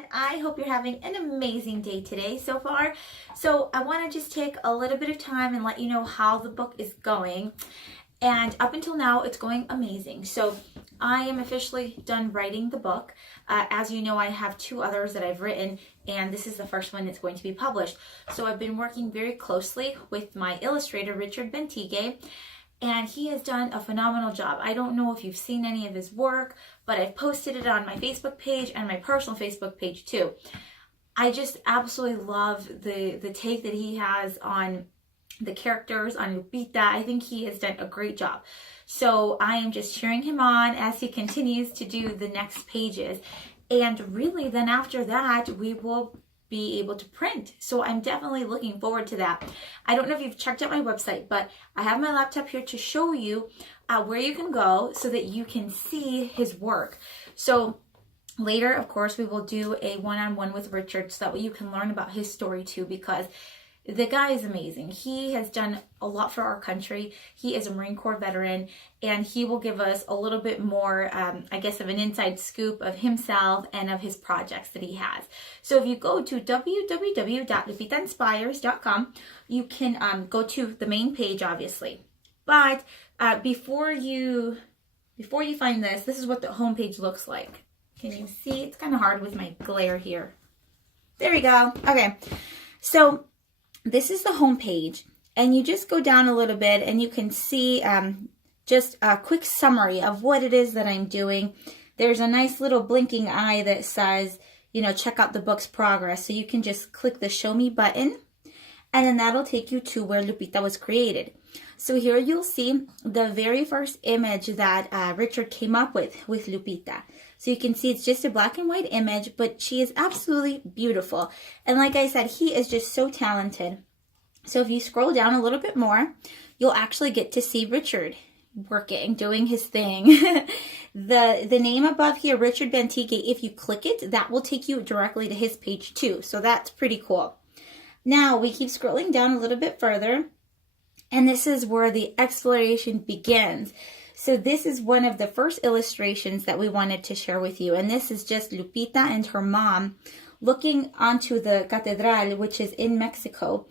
everyone. I hope you're having an amazing day today so far. So I want to just take a little bit of time and let you know how the book is going. And up until now, it's going amazing. So I am officially done writing the book. As you know, I have two others that I've written, and this is the first one that's going to be published. So I've been working very closely with my illustrator, Richard Bentige, and he has done a phenomenal job. I don't know if you've seen any of his work, but I've posted it on my Facebook page and my personal Facebook page too. I just absolutely love the take that he has on the characters, on Lupita. I think he has done a great job. So I am just cheering him on as he continues to do the next pages. And really then after that, we will be able to print. So I'm definitely looking forward to that. I don't know if you've checked out my website, but I have my laptop here to show you where you can go so that you can see his work. So later, of course, we will do a one-on-one with Richard so that way you can learn about his story too, because the guy is amazing. He has done a lot for our country. He is a Marine Corps veteran, and he will give us a little bit more, I guess, of an inside scoop of himself and of his projects that he has. So if you go to www.lupitainspires.com, you can go to the main page, obviously. But before you find this is what the homepage looks like. Can you see? It's kind of hard with my glare here. There we go. Okay, so this is the home page, and you just go down a little bit and you can see just a quick summary of what it is that I'm doing. There's a nice little blinking eye that says, you know, check out the book's progress. So you can just click the show me button, and then that'll take you to where Lupita was created. So here you'll see the very first image that Richard came up with Lupita. So you can see it's just a black and white image, but she is absolutely beautiful. And like I said, he is just so talented. So if you scroll down a little bit more, you'll actually get to see Richard working, doing his thing. The name above here, Richard Bentige, if you click it, that will take you directly to his page too. So that's pretty cool. Now we keep scrolling down a little bit further, and this is where the exploration begins. So this is one of the first illustrations that we wanted to share with you. And this is just Lupita and her mom looking onto the Catedral, which is in Mexico.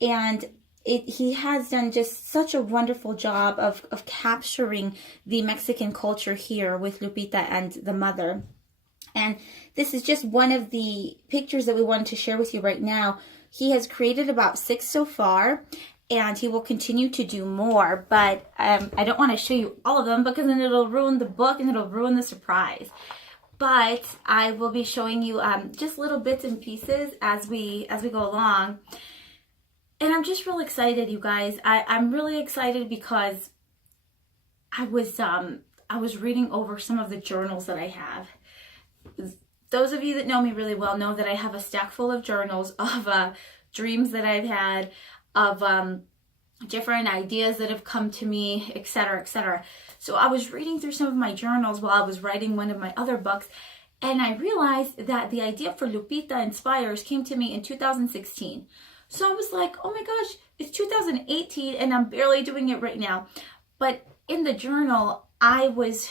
And he has done just such a wonderful job of capturing the Mexican culture here with Lupita and the mother. And this is just one of the pictures that we wanted to share with you right now. He has created about 6 so far, and he will continue to do more, but I don't want to show you all of them because then it'll ruin the book and it'll ruin the surprise. But I will be showing you just little bits and pieces as we go along. And I'm just really excited, you guys. I'm really excited because I was reading over some of the journals that I have. Those of you that know me really well know that I have a stack full of journals of dreams that I've had, of different ideas that have come to me, etc., etc. So I was reading through some of my journals while I was writing one of my other books, and I realized that the idea for Lupita Inspires came to me in 2016. So I was like, oh my gosh, it's 2018 and I'm barely doing it right now. But in the journal, I was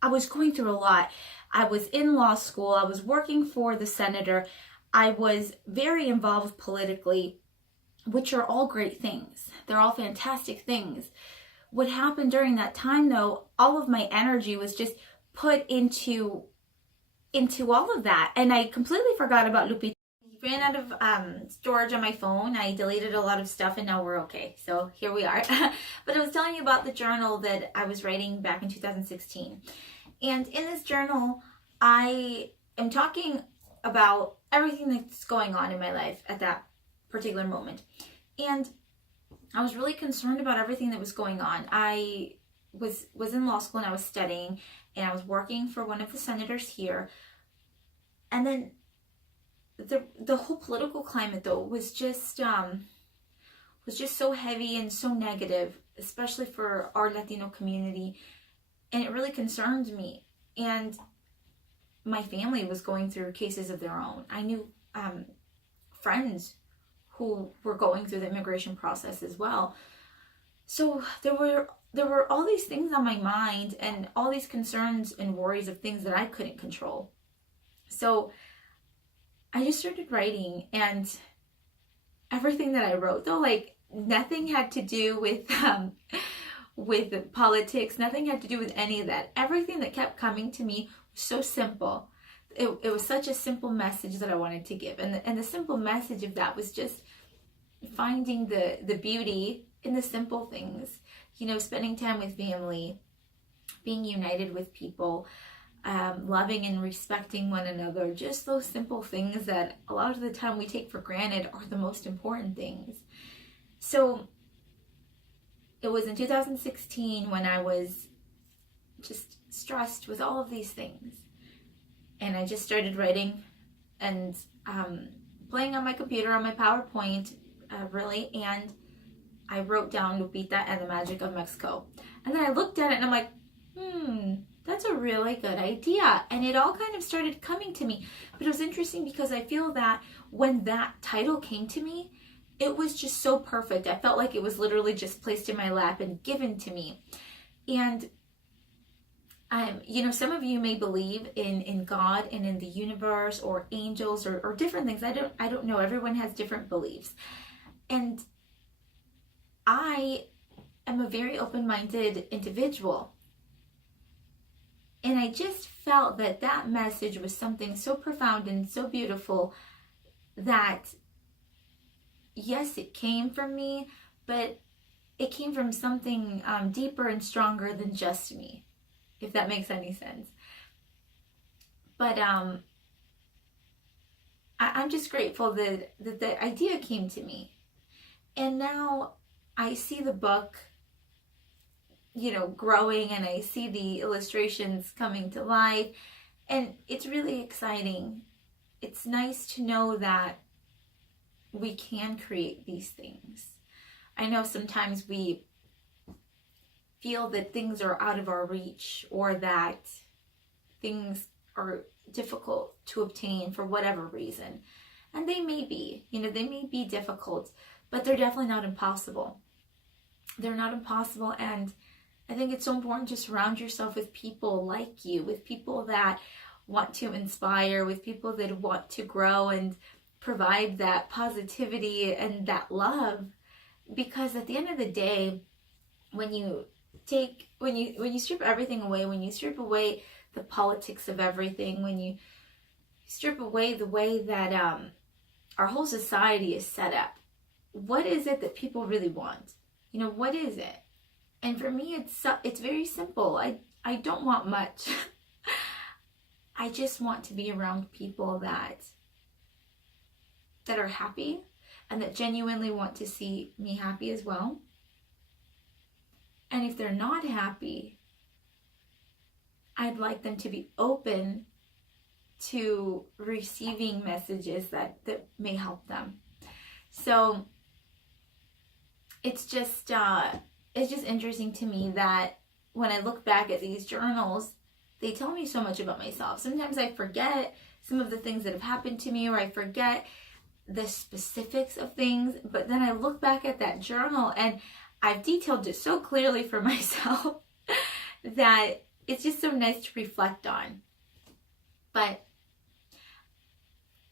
going through a lot. I was in law school. I was working for the senator. I was very involved politically, which are all great things. They're all fantastic things. What happened during that time, though, all of my energy was just put into all of that. And I completely forgot about Lupita. I ran out of storage on my phone. I deleted a lot of stuff, and now we're okay. So here we are. But I was telling you about the journal that I was writing back in 2016. And in this journal, I am talking about everything that's going on in my life at that particular moment. And I was really concerned about everything that was going on. I was in law school and I was studying, and I was working for one of the senators here. And then the whole political climate, though, was just so heavy and so negative, especially for our Latino community. And it really concerned me. And my family was going through cases of their own. I knew friends who were going through the immigration process as well. So there were all these things on my mind, and all these concerns and worries of things that I couldn't control. So I just started writing, and everything that I wrote, though, like nothing had to do with politics, nothing had to do with any of that. Everything that kept coming to me was so simple. It was such a simple message that I wanted to give. And the simple message of that was just finding the beauty in the simple things. You know, spending time with family, being united with people, loving and respecting one another. Just those simple things that a lot of the time we take for granted are the most important things. So it was in 2016 when I was just stressed with all of these things. And I just started writing and playing on my computer, on my PowerPoint, really. And I wrote down Lupita and the Magic of Mexico. And then I looked at it and I'm like, that's a really good idea. And it all kind of started coming to me. But it was interesting because I feel that when that title came to me, it was just so perfect. I felt like it was literally just placed in my lap and given to me. And you know, some of you may believe in God and in the universe or angels or different things. I don't know. Everyone has different beliefs. And I am a very open-minded individual. And I just felt that that message was something so profound and so beautiful that, yes, it came from me, but it came from something deeper and stronger than just me, if that makes any sense. But I'm just grateful that the idea came to me. And now I see the book, you know, growing, and I see the illustrations coming to life, and it's really exciting. It's nice to know that we can create these things. I know sometimes we feel that things are out of our reach, or that things are difficult to obtain for whatever reason. And they may be, you know, they may be difficult, but they're definitely not impossible. They're not impossible. And I think it's so important to surround yourself with people like you, with people that want to inspire, with people that want to grow and provide that positivity and that love. Because at the end of the day, when you strip everything away, when you strip away the politics of everything, when you strip away the way that our whole society is set up, what is it that people really want? You know, what is it? And for me, it's very simple. I don't want much. I just want to be around people that are happy and that genuinely want to see me happy as well. And if they're not happy, I'd like them to be open to receiving messages that may help them. So it's just interesting to me that when I look back at these journals, they tell me so much about myself. Sometimes I forget some of the things that have happened to me, or I forget the specifics of things, but then I look back at that journal and I've detailed it so clearly for myself that it's just so nice to reflect on. But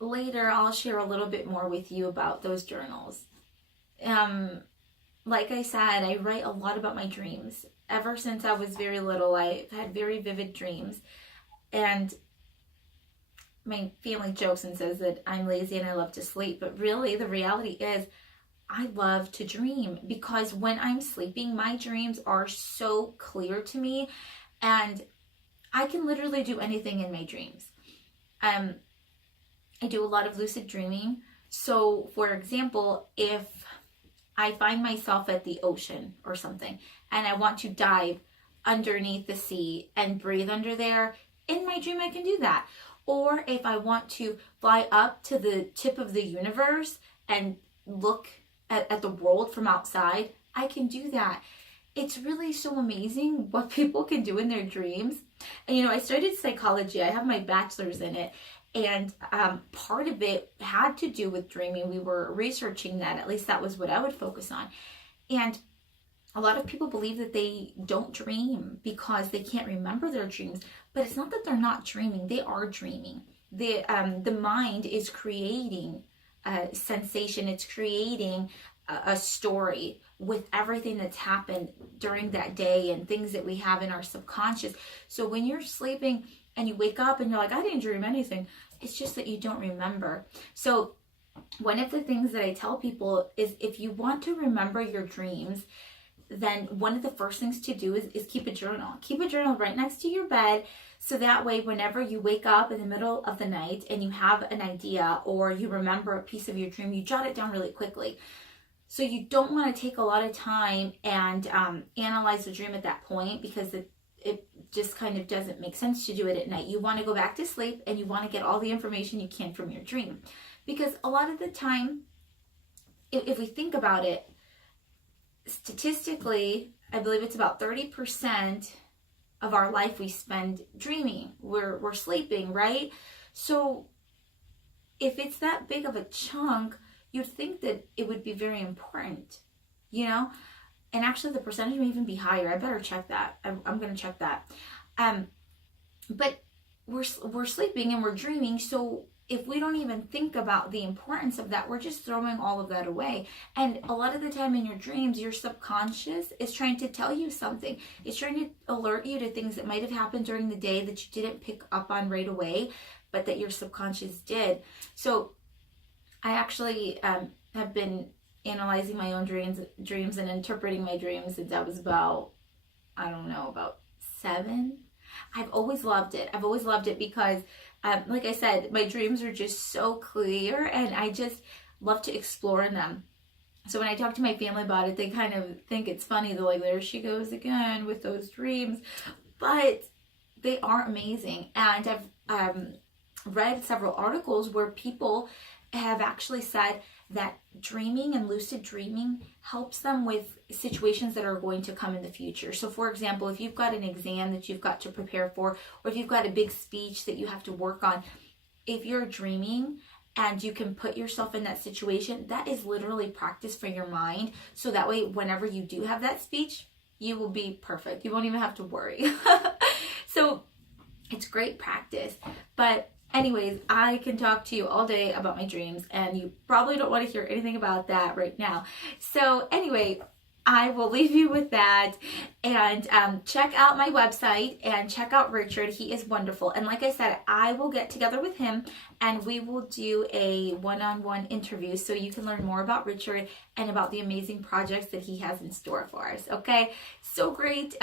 later I'll share a little bit more with you about those journals. Like I said, I write a lot about my dreams. Ever since I was very little, I've had very vivid dreams. And my family jokes and says that I'm lazy and I love to sleep. But really, the reality is I love to dream, because when I'm sleeping, my dreams are so clear to me. And I can literally do anything in my dreams. I do a lot of lucid dreaming. So, for example, if I find myself at the ocean or something and I want to dive underneath the sea and breathe under there, in my dream I can do that. Or if I want to fly up to the tip of the universe and look at the world from outside, I can do that. It's really so amazing what people can do in their dreams. And you know, I studied psychology. I have my bachelor's in it. And part of it had to do with dreaming. We were researching that. At least that was what I would focus on. And a lot of people believe that they don't dream because they can't remember their dreams. But it's not that they're not dreaming. They are dreaming. the mind is creating a sensation. It's creating a story with everything that's happened during that day and things that we have in our subconscious. So when you're sleeping and you wake up and you're like, I didn't dream anything, it's just that you don't remember. So one of the things that I tell people is, if you want to remember your dreams, then one of the first things to do is keep a journal. Keep a journal right next to your bed, so that way whenever you wake up in the middle of the night and you have an idea or you remember a piece of your dream, you jot it down really quickly. So you don't want to take a lot of time and analyze the dream at that point, because it just kind of doesn't make sense to do it at night. You want to go back to sleep and you want to get all the information you can from your dream. Because a lot of the time, if we think about it, statistically, I believe it's about 30% of our life we spend dreaming. We're sleeping, right? So if it's that big of a chunk, you'd think that it would be very important, you know? And actually the percentage may even be higher. I better check that. I'm going to check that. But we're sleeping and we're dreaming, so if we don't even think about the importance of that, we're just throwing all of that away. And a lot of the time in your dreams, your subconscious is trying to tell you something. It's trying to alert you to things that might have happened during the day that you didn't pick up on right away, but that your subconscious did. So I actually have been analyzing my own dreams and interpreting my dreams since I was about 7. I've always loved it. I've always loved it because, like I said, my dreams are just so clear and I just love to explore in them. So when I talk to my family about it, they kind of think it's funny. They're like, there she goes again with those dreams. But they are amazing. And I've read several articles where people have actually said that dreaming and lucid dreaming helps them with situations that are going to come in the future. So for example, if you've got an exam that you've got to prepare for, or if you've got a big speech that you have to work on, if you're dreaming and you can put yourself in that situation, that is literally practice for your mind. So that way, whenever you do have that speech, you will be perfect. You won't even have to worry. So it's great practice. But anyways, I can talk to you all day about my dreams, and you probably don't want to hear anything about that right now. So anyway, I will leave you with that, and check out my website and check out Richard. He is wonderful. And like I said, I will get together with him and we will do a one-on-one interview so you can learn more about Richard and about the amazing projects that he has in store for us. Okay, so great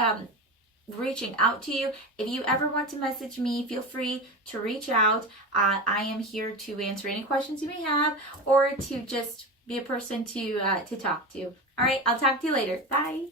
reaching out to you. If you ever want to message me, feel free to reach out. I am here to answer any questions you may have, or to just be a person to talk to. All right, I'll talk to you later. Bye.